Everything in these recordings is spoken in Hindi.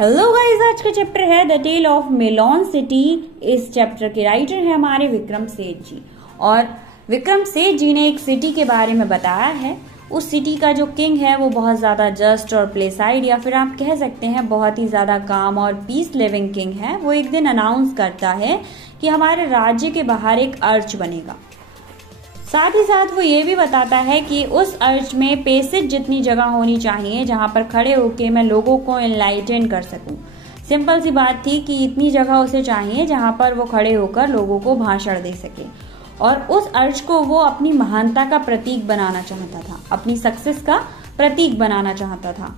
हेलो गाइस, आज का चैप्टर है the tale of melon city. इस चैप्टर के राइटर है हमारे विक्रम सेठ जी। और विक्रम सेठ जी ने एक सिटी के बारे में बताया है। उस सिटी का जो किंग है वो बहुत ज्यादा जस्ट और प्लेसाइड, या फिर आप कह सकते हैं बहुत ही ज्यादा काम और पीस लिविंग किंग है। वो एक दिन अनाउंस करता है कि हमारे राज्य के बाहर एक अर्च बनेगा। साथ ही साथ वो ये भी बताता है कि उस अर्च में पैसेज जितनी जगह होनी चाहिए जहां पर खड़े होके मैं लोगों को एनलाइटन कर सकूं। सिंपल सी बात थी कि इतनी जगह उसे चाहिए जहां पर वो खड़े होकर लोगों को भाषण दे सके। और उस अर्च को वो अपनी महानता का प्रतीक बनाना चाहता था, अपनी सक्सेस का प्रतीक बनाना चाहता था।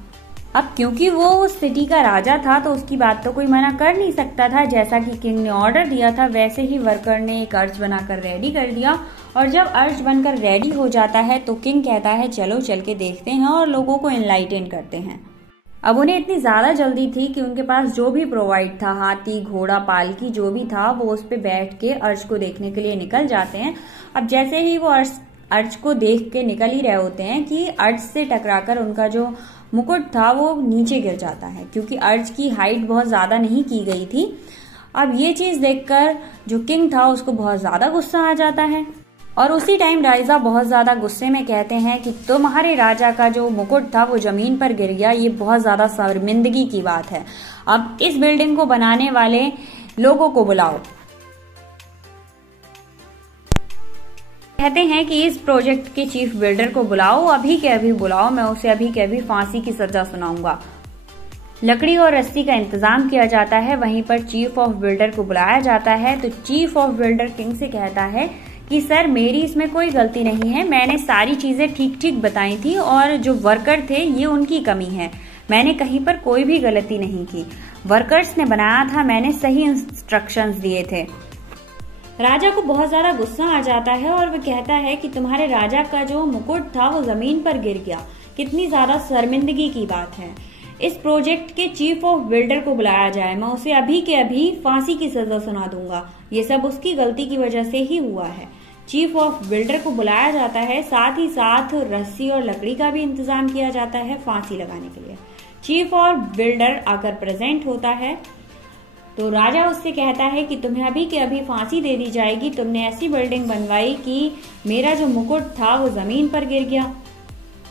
अब क्योंकि वो उस सिटी का राजा था तो उसकी बात तो कोई मना कर नहीं सकता था। जैसा कि किंग ने ऑर्डर दिया था वैसे ही वर्कर ने एक अर्च बनाकर रेडी कर दिया। और जब अर्च बनकर रेडी हो जाता है तो किंग कहता है चलो चल के देखते हैं और लोगों को एनलाइटन करते हैं। अब उन्हें इतनी ज्यादा जल्दी थी कि उनके पास जो भी प्रोवाइड था, हाथी, घोड़ा, पालकी जो भी था, वो उस पे बैठ के अर्च को देखने के लिए निकल जाते हैं। अब जैसे ही वो अर्च को देख के निकल ही रहे होते हैं कि अर्च से टकराकर उनका जो मुकुट था वो नीचे गिर जाता है, क्योंकि अर्च की हाइट बहुत ज्यादा नहीं की गई थी। अब ये चीज देखकर जो किंग था उसको बहुत ज्यादा गुस्सा आ जाता है। और उसी टाइम राइजा बहुत ज्यादा गुस्से में कहते हैं कि तुम्हारे राजा का जो मुकुट था वो जमीन पर गिर गया, ये बहुत ज्यादा शर्मिंदगी की बात है। अब इस बिल्डिंग को बनाने वाले लोगों को बुलाओ। कहते हैं कि इस प्रोजेक्ट के चीफ बिल्डर को बुलाओ, अभी के अभी बुलाओ, मैं उसे अभी के अभी फांसी की सजा सुनाऊंगा। लकड़ी और रस्सी का इंतजाम किया जाता है। वहीं पर चीफ ऑफ बिल्डर को बुलाया जाता है तो चीफ ऑफ बिल्डर किंग से कहता है कि सर मेरी इसमें कोई गलती नहीं है, मैंने सारी चीजें ठीक ठीक बताई थी और जो वर्कर थे ये उनकी कमी है, मैंने कहीं पर कोई भी गलती नहीं की, वर्कर्स ने बनाया था, मैंने सही इंस्ट्रक्शंस दिए थे। राजा को बहुत ज्यादा गुस्सा आ जाता है और वो कहता है कि तुम्हारे राजा का जो मुकुट था वो जमीन पर गिर गया, कितनी ज्यादा शर्मिंदगी की बात है। इस प्रोजेक्ट के चीफ ऑफ बिल्डर को बुलाया जाए, मैं उसे अभी के अभी फांसी की सजा सुना दूंगा, ये सब उसकी गलती की वजह से ही हुआ है। चीफ ऑफ बिल्डर को बुलाया जाता है, साथ ही साथ रस्सी और लकड़ी का भी इंतजाम किया जाता है फांसी लगाने के लिए। चीफ ऑफ बिल्डर आकर प्रेजेंट होता है तो राजा उससे कहता है कि तुम्हें अभी के अभी फांसी दे दी जाएगी, तुमने ऐसी बिल्डिंग बनवाई कि मेरा जो मुकुट था वो जमीन पर गिर गया।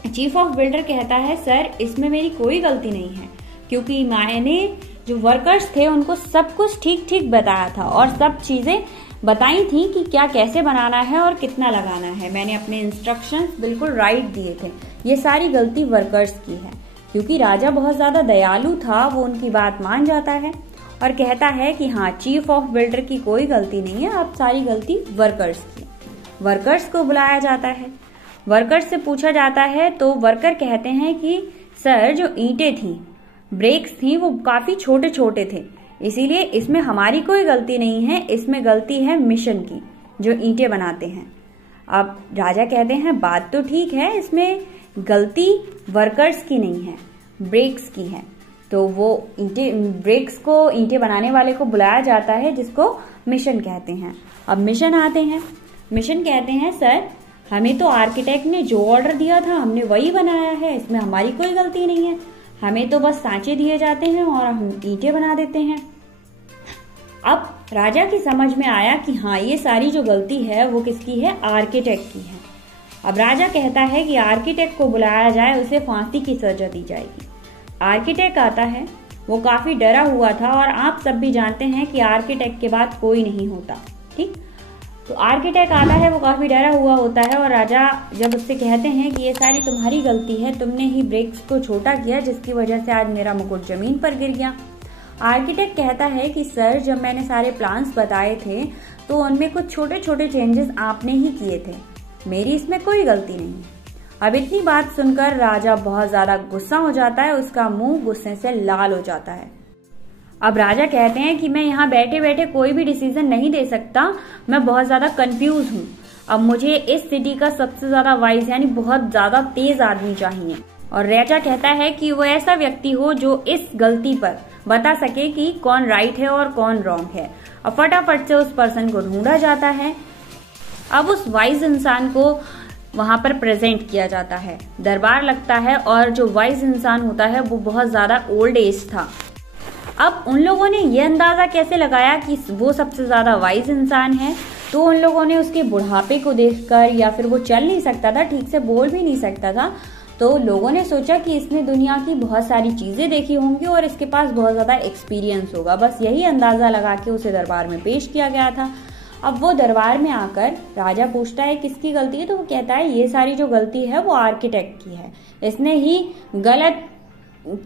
चीफ ऑफ बिल्डर कहता है सर इसमें मेरी कोई गलती नहीं है, क्योंकि मैंने जो वर्कर्स थे उनको सब कुछ ठीक ठीक बताया था और सब चीजें बताई थी कि क्या कैसे बनाना है और कितना लगाना है, मैंने अपने इंस्ट्रक्शंस बिल्कुल राइट दिए थे, ये सारी गलती वर्कर्स की है। क्योंकि राजा बहुत ज्यादा दयालु था, वो उनकी बात मान जाता है और कहता है कि हाँ चीफ ऑफ बिल्डर की कोई गलती नहीं है, अब सारी गलती वर्कर्स की। वर्कर्स को बुलाया जाता है, वर्कर्स से पूछा जाता है तो वर्कर कहते हैं कि सर जो ईंटें थी, ब्रेक्स थी, वो काफी छोटे छोटे थे, इसीलिए इसमें हमारी कोई गलती नहीं है, इसमें गलती है मिशन की जो ईंटें बनाते हैं। अब राजा कहते हैं बात तो ठीक है, इसमें गलती वर्कर्स की नहीं है, ब्रेक्स की है। तो वो ब्रेक्स को ईंटें बनाने वाले को बुलाया जाता है जिसको मिशन कहते हैं। अब मिशन आते हैं, मिशन कहते हैं सर हमें तो आर्किटेक्ट ने जो ऑर्डर दिया था हमने वही बनाया है, इसमें हमारी कोई गलती नहीं है, हमें तो बस सांचे दिए जाते हैं और हम ईंटें बना देते हैं। अब राजा की समझ में आया कि हाँ ये सारी जो गलती है वो किसकी है, आर्किटेक्ट की है। अब राजा कहता है कि आर्किटेक्ट को बुलाया जाए, उसे फांसी की सजा दी जाएगी। आर्किटेक्ट आता है, वो काफी डरा हुआ था और आप सब भी जानते हैं कि आर्किटेक्ट के बाद कोई नहीं होता, ठीक। तो आर्किटेक्ट आता है, वो काफी डरा हुआ होता है और राजा जब उससे कहते हैं कि ये सारी तुम्हारी गलती है, तुमने ही ब्रेक्स को छोटा किया जिसकी वजह से आज मेरा मुकुट जमीन पर गिर गया। आर्किटेक्ट कहता है कि सर जब मैंने सारे प्लान्स बताए थे तो उनमें कुछ छोटे छोटे चेंजेस आपने ही किए थे, मेरी इसमें कोई गलती नहीं है। अब इतनी बात सुनकर राजा बहुत ज्यादा गुस्सा हो जाता है, उसका मुंह गुस्से से लाल हो जाता है। अब राजा कहते हैं कि मैं यहाँ बैठे बैठे कोई भी डिसीजन नहीं दे सकता, मैं बहुत ज्यादा कंफ्यूज हूँ, अब मुझे इस सिटी का सबसे ज्यादा वाइज यानी बहुत ज्यादा तेज आदमी चाहिए। और राजा कहता है कि वो ऐसा व्यक्ति हो जो इस गलती पर बता सके कि कौन राइट है और कौन रॉन्ग है। अब फटाफट से उस पर्सन को ढूंढा जाता है। अब उस वाइज इंसान को वहां पर प्रेजेंट किया जाता है, दरबार लगता है और जो वाइज इंसान होता है वो बहुत ज्यादा ओल्ड एज था। अब उन लोगों ने ये अंदाजा कैसे लगाया कि वो सबसे ज्यादा वाइज इंसान है, तो उन लोगों ने उसके बुढ़ापे को देखकर, या फिर वो चल नहीं सकता था, ठीक से बोल भी नहीं सकता था, तो लोगों ने सोचा कि इसने दुनिया की बहुत सारी चीजें देखी होंगी और इसके पास बहुत ज्यादा एक्सपीरियंस होगा। बस यही अंदाजा लगा के उसे दरबार में पेश किया गया था। अब वो दरबार में आकर राजा पूछता है किसकी गलती है, तो वो कहता है ये सारी जो गलती है वो आर्किटेक्ट की है, इसने ही गलत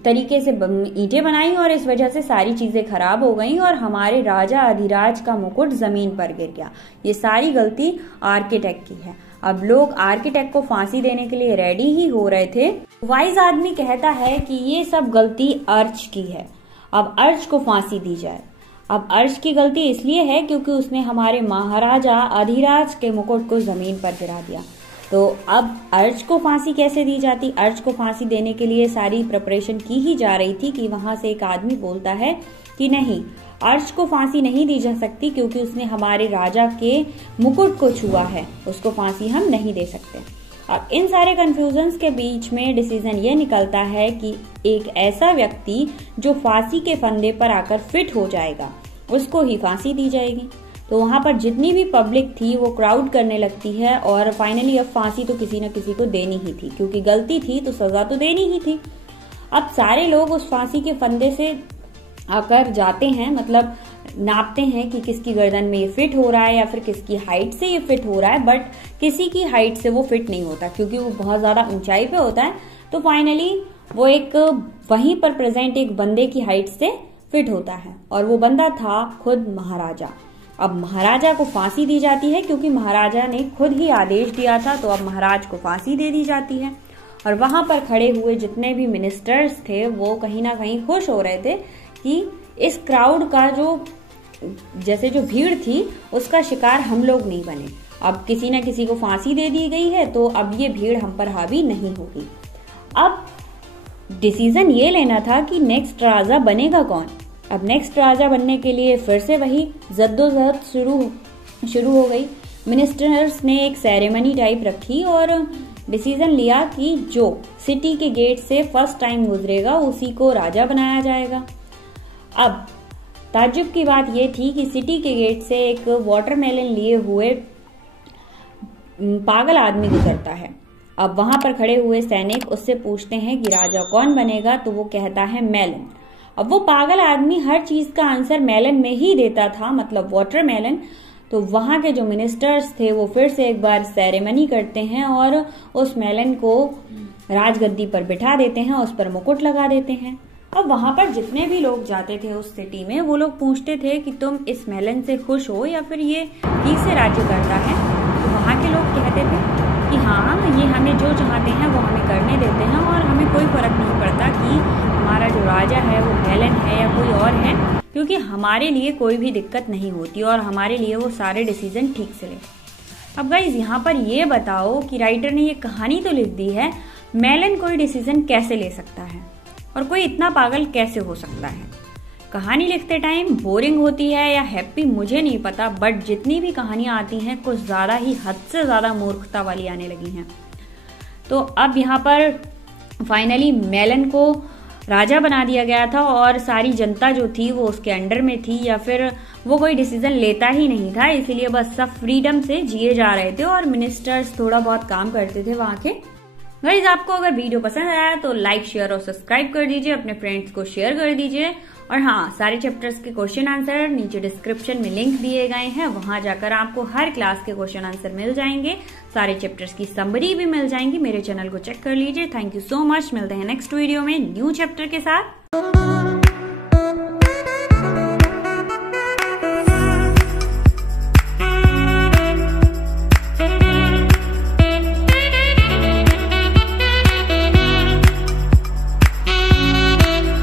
तरीके से ईंटें बनाई और इस वजह से सारी चीजें खराब हो गई और हमारे राजा अधिराज का मुकुट जमीन पर गिर गया। ये सारी गलती आर्किटेक्ट की है। अब लोग आर्किटेक्ट को फांसी देने के लिए रेडी ही हो रहे थे। वाइज आदमी कहता है कि ये सब गलती अर्च की है, अब अर्च को फांसी दी जाए। अब अर्च की गलती इसलिए है क्योंकि उसने हमारे महाराजा अधिराज के मुकुट को जमीन पर गिरा दिया। तो अब अर्च को फांसी कैसे दी जाती? अर्च को फांसी देने के लिए सारी प्रिपरेशन की ही जा रही थी कि वहां से एक आदमी बोलता है कि नहीं, अर्च को फांसी नहीं दी जा सकती क्योंकि उसने हमारे राजा के मुकुट को छुआ है, उसको फांसी हम नहीं दे सकते। अब इन सारे कंफ्यूजन्स के बीच में डिसीजन ये निकलता है कि एक ऐसा व्यक्ति जो फांसी के फंदे पर आकर फिट हो जाएगा उसको ही फांसी दी जाएगी। तो वहां पर जितनी भी पब्लिक थी वो क्राउड करने लगती है और फाइनली अब फांसी तो किसी न किसी को देनी ही थी, क्योंकि गलती थी तो सजा तो देनी ही थी। अब सारे लोग उस फांसी के फंदे से आकर जाते हैं, मतलब नापते हैं कि किसकी गर्दन में ये फिट हो रहा है या फिर किसकी हाइट से ये फिट हो रहा है, बट किसी की हाइट से वो फिट नहीं होता क्योंकि वो बहुत ज्यादा ऊंचाई पे होता है। तो फाइनली वो एक वहीं पर प्रेजेंट एक बंदे की हाइट से फिट होता है और वो बंदा था खुद महाराजा। अब महाराजा को फांसी दी जाती है क्योंकि महाराजा ने खुद ही आदेश दिया था, तो अब महाराज को फांसी दे दी जाती है। और वहां पर खड़े हुए जितने भी मिनिस्टर्स थे वो कहीं ना कहीं खुश हो रहे थे कि इस क्राउड का जैसे जो भीड़ थी उसका शिकार हम लोग नहीं बने। अब किसी न किसी को फांसी दे दी गई है तो अब ये भीड़ हम पर हावी नहीं होगी। अब डिसीजन ये लेना था कि नेक्स्ट राजा बनेगा कौन। अब नेक्स्ट राजा बनने के लिए फिर से वही जद्दोजहद शुरू हो गई। मिनिस्टर्स ने एक सेरेमनी टाइप रखी और डिसीजन लिया कि जो सिटी के गेट से फर्स्ट टाइम गुजरेगा उसी को राजा बनाया जाएगा। अब ताज्जुब की बात यह थी कि सिटी के गेट से एक वाटरमेलन लिए हुए पागल आदमी गुजरता है। अब वहां पर खड़े हुए सैनिक उससे पूछते हैं कि राजा कौन बनेगा, तो वो कहता है मेलन। अब वो पागल आदमी हर चीज का आंसर मेलन में ही देता था, मतलब वाटरमेलन। तो वहां के जो मिनिस्टर्स थे वो फिर से एक बार सेरेमनी करते हैं और उस मेलन को राजगद्दी पर बिठा देते हैं, उस पर मुकुट लगा देते हैं। अब वहां पर जितने भी लोग जाते थे उस सिटी में वो लोग पूछते थे कि तुम इस मेलन से खुश हो या फिर ये ठीक से राज्य करता है। तो वहां के लोग कहते थे कि हाँ, ये हमें जो चाहते हैं वो हमें करने देते हैं और हमें कोई फर्क नहीं पड़ता कि हमारा जो राजा है वो मेलन है या कोई और है, क्योंकि हमारे लिए कोई भी दिक्कत नहीं होती और हमारे लिए वो सारे डिसीजन ठीक से ले। अब गाइज यहाँ पर ये बताओ कि राइटर ने ये कहानी तो लिख दी है, मेलन कोई डिसीजन कैसे ले सकता है और कोई इतना पागल कैसे हो सकता है। कहानी लिखते टाइम बोरिंग होती है या हैप्पी मुझे नहीं पता, बट जितनी भी कहानियां आती हैं कुछ ज्यादा ही हद से ज्यादा मूर्खता वाली आने लगी हैं। तो अब यहाँ पर फाइनली मेलन को राजा बना दिया गया था और सारी जनता जो थी वो उसके अंडर में थी, या फिर वो कोई डिसीजन लेता ही नहीं था, इसीलिए बस सब फ्रीडम से जिए जा रहे थे और मिनिस्टर्स थोड़ा बहुत काम करते थे वहां के। गाइस, आपको अगर वीडियो पसंद आया तो लाइक, शेयर और सब्सक्राइब कर दीजिए, अपने फ्रेंड्स को शेयर कर दीजिए। और हाँ, सारे चैप्टर्स के क्वेश्चन आंसर नीचे डिस्क्रिप्शन में लिंक दिए गए हैं, वहां जाकर आपको हर क्लास के क्वेश्चन आंसर मिल जाएंगे, सारे चैप्टर्स की समरी भी मिल जाएंगी। मेरे चैनल को चेक कर लीजिए। Thank you so much. मिलते हैं नेक्स्ट वीडियो में न्यू चैप्टर के साथ।